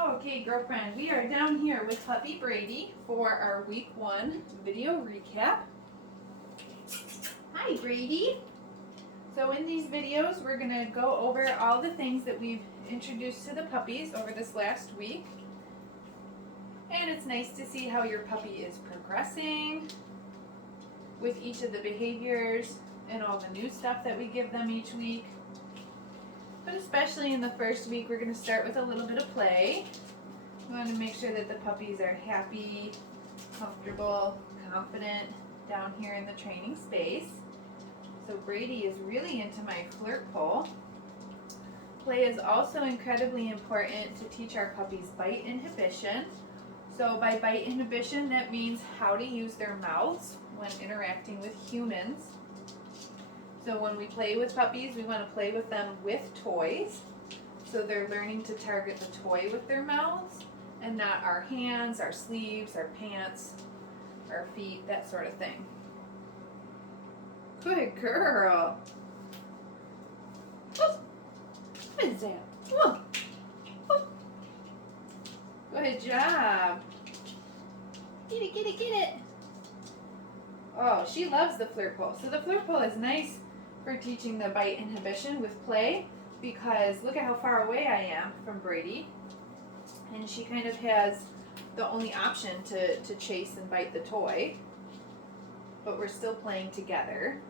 Okay, girlfriend, we are down here with puppy Brady for our week 1 video recap. Hi, Brady. So in these videos, we're going to go over all the things that we've introduced to the puppies over this last week. And it's nice to see how your puppy is progressing with each of the behaviors and all the new stuff that we give them each week. But especially in the first week, we're going to start with a little bit of play. We want to make sure that the puppies are happy, comfortable, confident down here in the training space. So Brady is really into my flirt pole. Play is also incredibly important to teach our puppies bite inhibition. So by bite inhibition, that means how to use their mouths when interacting with humans. So when we play with puppies, we want to play with them with toys. So they're learning to target the toy with their mouths and not our hands, our sleeves, our pants, our feet, that sort of thing. Good girl. Oh, what is that? Oh. Oh. Good job. Get it, get it, get it. Oh, she loves the flirt pole. So the flirt pole is nice for teaching the bite inhibition with play, because look at how far away I am from Brady, and she kind of has the only option to chase and bite the toy, but we're still playing together.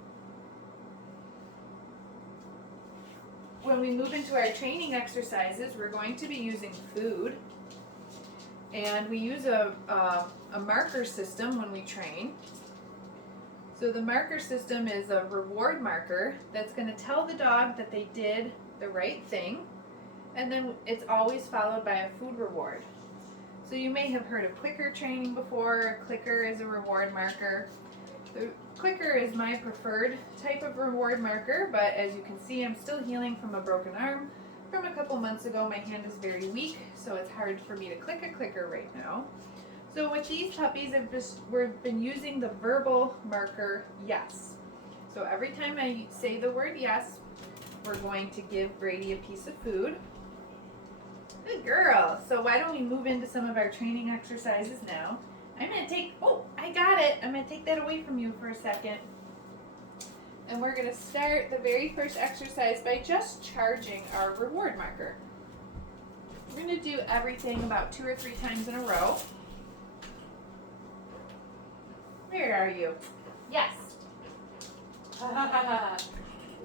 When we move into our training exercises, we're going to be using food, and we use a marker system when we train. So the marker system is a reward marker that's going to tell the dog that they did the right thing, and then it's always followed by a food reward. So you may have heard of clicker training before. Clicker is a reward marker. The clicker is my preferred type of reward marker, but as you can see, I'm still healing from a broken arm from a couple months ago. My hand is very weak, so it's hard for me to click a clicker right now. So with these puppies, we've been using the verbal marker yes. So every time I say the word yes, we're going to give Brady a piece of food. Good girl. So why don't we move into some of our training exercises now. I'm going to take, oh, I got it. I'm going to take that away from you for a second. And we're going to start the very first exercise by just charging our reward marker. We're going to do everything about 2 or 3 times in a row. Where are you? Yes.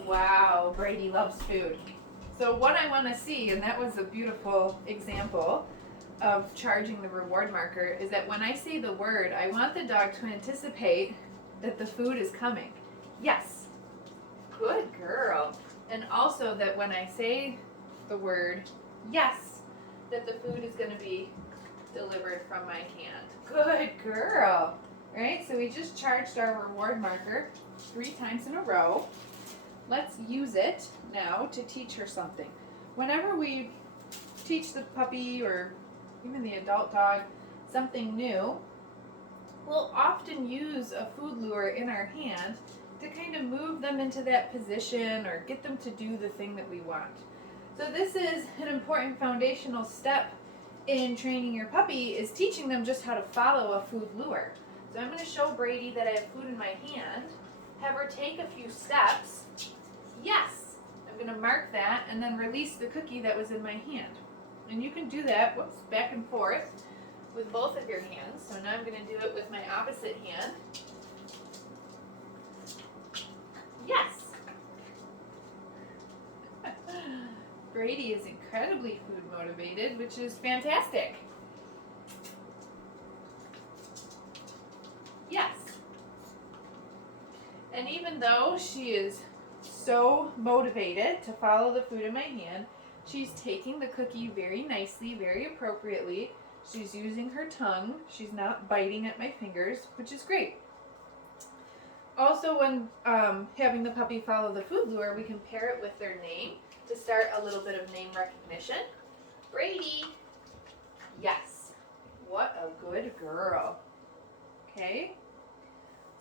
Wow, Brady loves food. So what I want to see, and that was a beautiful example of charging the reward marker, is that when I say the word, I want the dog to anticipate that the food is coming. Yes. Good girl. And also that when I say the word yes, that the food is going to be delivered from my hand. Good girl. All right, so we just charged our reward marker 3 times in a row. Let's use it now to teach her something. Whenever we teach the puppy or even the adult dog something new, we'll often use a food lure in our hand to kind of move them into that position or get them to do the thing that we want. So this is an important foundational step in training your puppy, is teaching them just how to follow a food lure. So I'm going to show Brady that I have food in my hand, have her take a few steps. Yes, I'm going to mark that and then release the cookie that was in my hand. And you can do that, back and forth with both of your hands. So now I'm going to do it with my opposite hand. Yes. Brady is incredibly food motivated, which is fantastic. Yes. And even though she is so motivated to follow the food in my hand, she's taking the cookie very nicely, very appropriately. She's using her tongue. She's not biting at my fingers, which is great. Also, when having the puppy follow the food lure, we can pair it with their name to start a little bit of name recognition. Brady. Yes. What a good girl. Okay.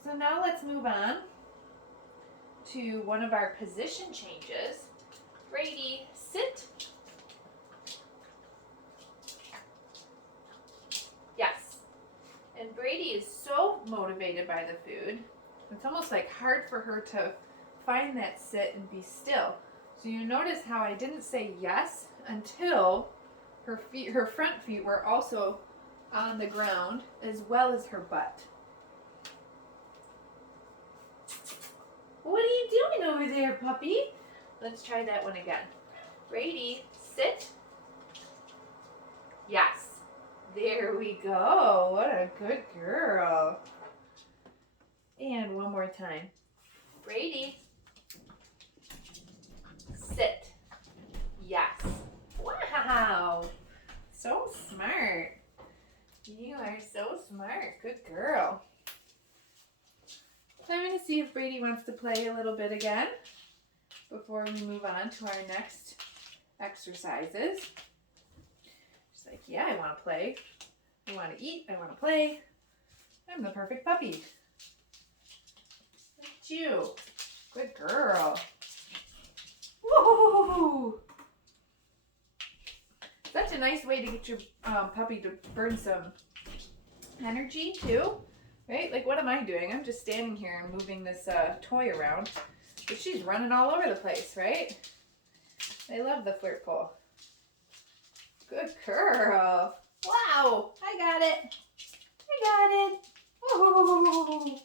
So now let's move on to one of our position changes. Brady, sit. motivated by the food. It's almost like hard for her to find that sit and be still. So you notice how I didn't say yes until her front feet were also on the ground as well as her butt. What are you doing over there, puppy? Let's try that one again. Brady, sit. Yes. There we go. What a good girl. And one more time. Brady, sit. Yes. Wow. So smart. You are so smart. Good girl. So I'm going to see if Brady wants to play a little bit again before we move on to our next exercises. She's like, yeah, I want to play. I want to eat. I want to play. I'm the perfect puppy. Look at you. Good girl. Woo! Such a nice way to get your puppy to burn some energy too, right? Like, what am I doing? I'm just standing here and moving this toy around, but she's running all over the place, right? I love the flirt pole. Good girl. Wow, I got it. I got it. Oh,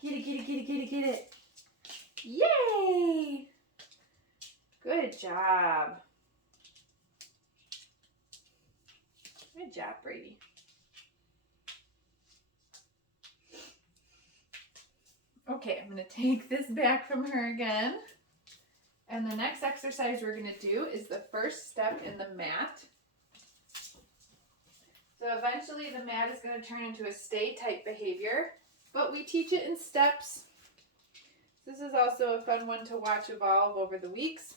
get it, get it, get it, get it, get it. Yay! Good job. Good job, Brady. Okay, I'm going to take this back from her again. And the next exercise we're going to do is the first step in the mat. So eventually the mat is going to turn into a stay type behavior, but we teach it in steps. This is also a fun one to watch evolve over the weeks.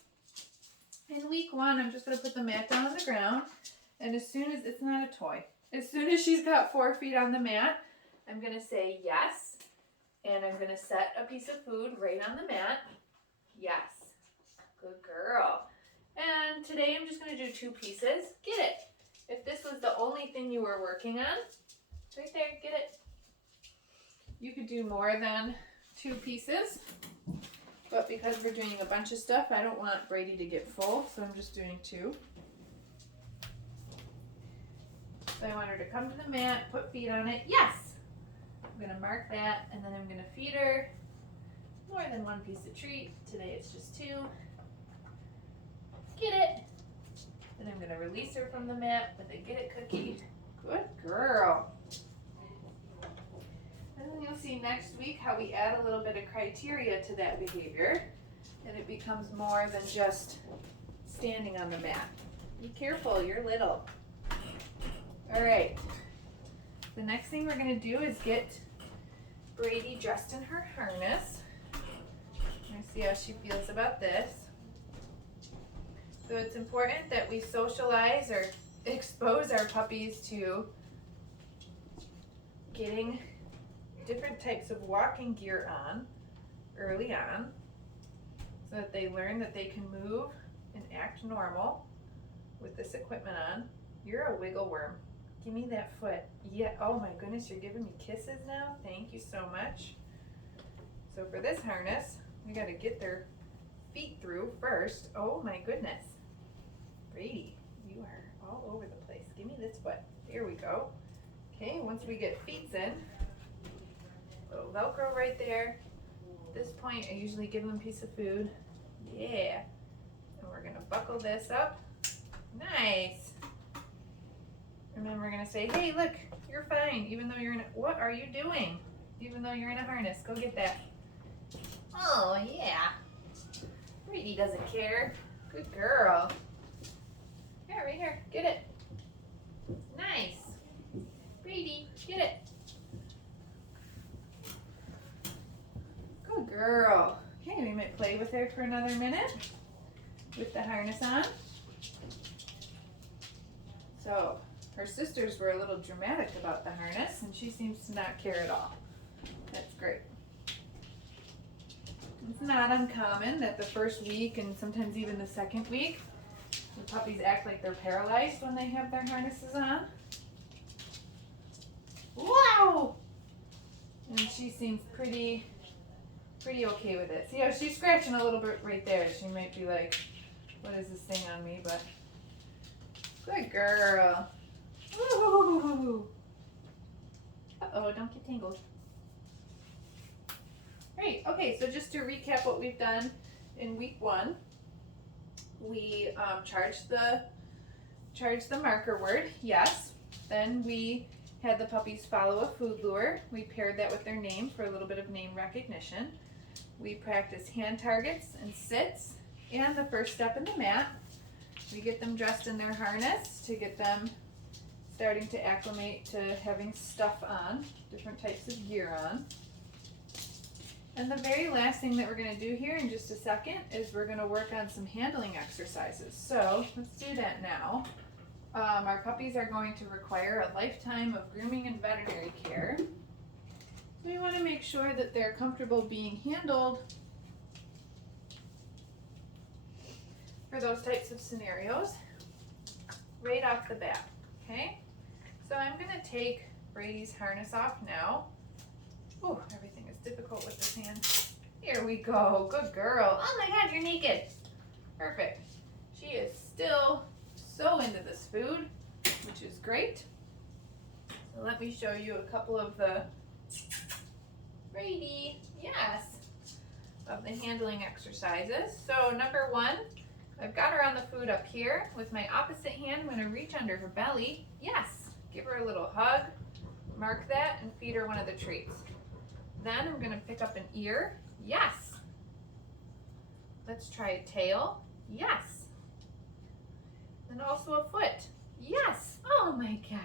In week 1, I'm just going to put the mat down on the ground. And as soon as, it's not a toy, as soon as she's got 4 feet on the mat, I'm going to say yes. And I'm going to set a piece of food right on the mat. Yes. Good girl. And today I'm just going to do 2 pieces. Get it. If this was the only thing you were working on, it's right there. Get it. You could do more than 2 pieces. But because we're doing a bunch of stuff, I don't want Brady to get full. So I'm just doing 2. So I want her to come to the mat, put feet on it. Yes! I'm going to mark that, and then I'm going to feed her more than 1 piece of treat. Today it's just 2. Get it! Then I'm going to release her from the mat with a get it cookie. Good girl. And then you'll see next week how we add a little bit of criteria to that behavior, and it becomes more than just standing on the mat. Be careful, you're little. All right, the next thing we're going to do is get Brady dressed in her harness. Let's see how she feels about this. So it's important that we socialize or expose our puppies to getting different types of walking gear on early on so that they learn that they can move and act normal with this equipment on. You're a wiggle worm. Give me that foot. Yeah, oh my goodness, you're giving me kisses now? Thank you so much. So for this harness, we got to get their feet through first. Oh my goodness. Brady, you are all over the place. Give me this foot. There we go. Okay, once we get feet in, little Velcro right there. At this point, I usually give them a piece of food. Yeah. And we're going to buckle this up. Nice. And then we're going to say, hey, look, you're fine, even though you're in a, what are you doing? Even though you're in a harness, go get that. Oh, yeah. Brady doesn't care. Good girl. Here, right here, get it. Nice. Brady, get it. Good girl. Okay, we might play with her for another minute with the harness on. So, her sisters were a little dramatic about the harness, and she seems to not care at all. That's great. It's not uncommon that the first week and sometimes even the second week, the puppies act like they're paralyzed when they have their harnesses on. Wow! And she seems pretty okay with it. See how she's scratching a little bit right there. She might be like, what is this thing on me? But good girl. Ooh. Uh-oh, don't get tangled. Great. Okay, so just to recap what we've done in week 1, we charged the marker word, yes. Then we had the puppies follow a food lure. We paired that with their name for a little bit of name recognition. We practiced hand targets and sits and the first step in the mat. We get them dressed in their harness to get them starting to acclimate to having stuff on, different types of gear on. And the very last thing that we're going to do here in just a second is we're going to work on some handling exercises. So let's do that now. Our puppies are going to require a lifetime of grooming and veterinary care. So we want to make sure that they're comfortable being handled for those types of scenarios right off the bat. Okay? So I'm going to take Brady's harness off now. Oh, everything is difficult with this hand. Here we go. Good girl. Oh my God, you're naked. Perfect. She is still so into this food, which is great. So let me show you a couple of the Brady, yes, of the handling exercises. So number 1, I've got her on the food up here. With my opposite hand, I'm going to reach under her belly. Yes. Give her a little hug, mark that, and feed her one of the treats. Then I'm going to pick up an ear. Yes. Let's try a tail. Yes. And also a foot. Yes. Oh my God.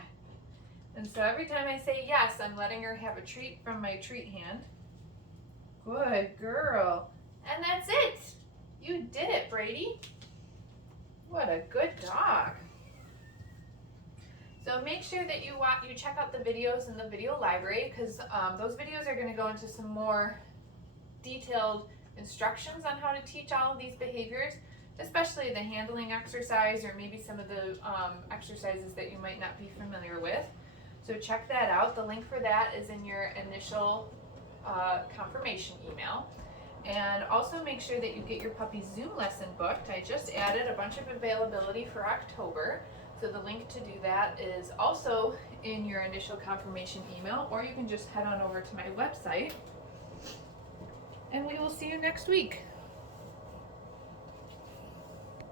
And so every time I say yes, I'm letting her have a treat from my treat hand. Good girl. And that's it. You did it, Brady. What a good dog. So make sure that you check out the videos in the video library, because those videos are going to go into some more detailed instructions on how to teach all of these behaviors, especially the handling exercise or maybe some of the exercises that you might not be familiar with. So check that out. The link for that is in your initial confirmation email. And also make sure that you get your puppy Zoom lesson booked. I just added a bunch of availability for October. So the link to do that is also in your initial confirmation email, or you can just head on over to my website. And we will see you next week.